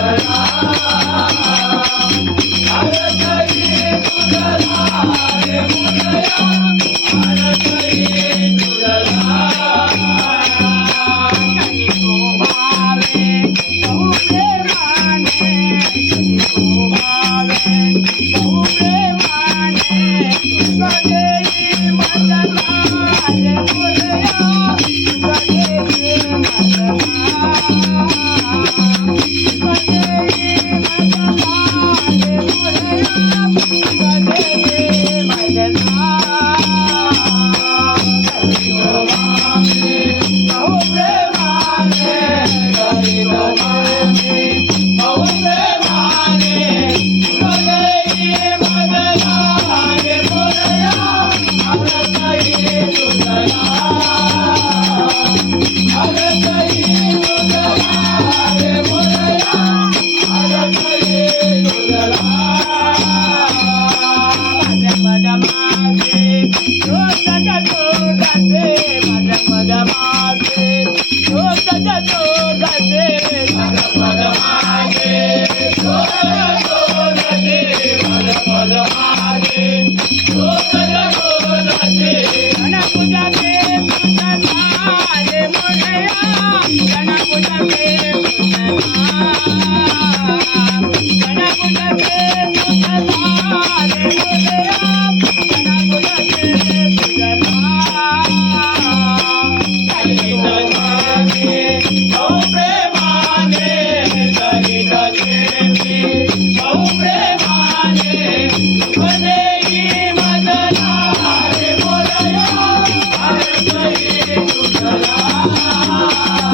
Shara. Morya